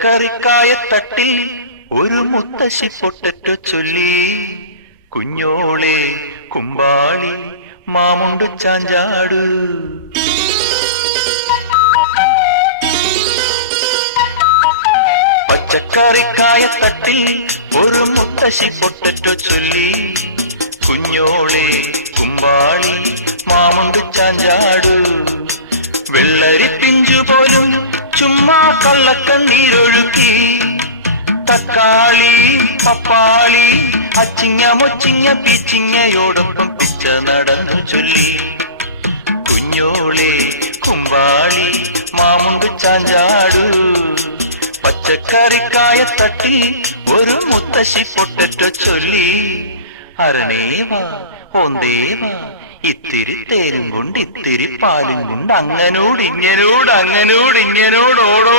പച്ചക്കറിക്കായത്തട്ടിൽ ഒരു മുത്തശ്ശി പൊട്ടറ്റു ചൊല്ലി. കുഞ്ഞോളെ കുമ്പാളി മാമുണ്ടു ചാഞ്ചാടു. പച്ചക്കറിക്കായത്തട്ടിൽ ഒരു മുത്തശ്ശി പൊട്ടറ്റു ചൊല്ലി. കുഞ്ഞോളെ കുമ്പാളി മാമുണ്ടു ചാഞ്ചാടു. കള്ളക്കണ്ണീരൊഴുക്കി. തക്കാളി പപ്പാളി അച്ചിങ്ങ മൊച്ചിങ്ങ പിച്ചിങ്ങയോടൊപ്പം പിച്ച നടന്നു ചൊല്ലി. കുഞ്ഞോളെ കുമ്പാളി മാമുണ്ട് ചാഞ്ചാടു. പച്ചക്കറിക്കായ തട്ടി ഒരു മുത്തശ്ശി പൊട്ടറ്റ ചൊല്ലി. അരണേവാ ഒന്നേവ ഇത്തിരി തേരും കൊണ്ട് ഇത്തിരി പാലും കൊണ്ട് അങ്ങനോട് ഇങ്ങനോട് അങ്ങനോട് ഇങ്ങനോട് ട്രർ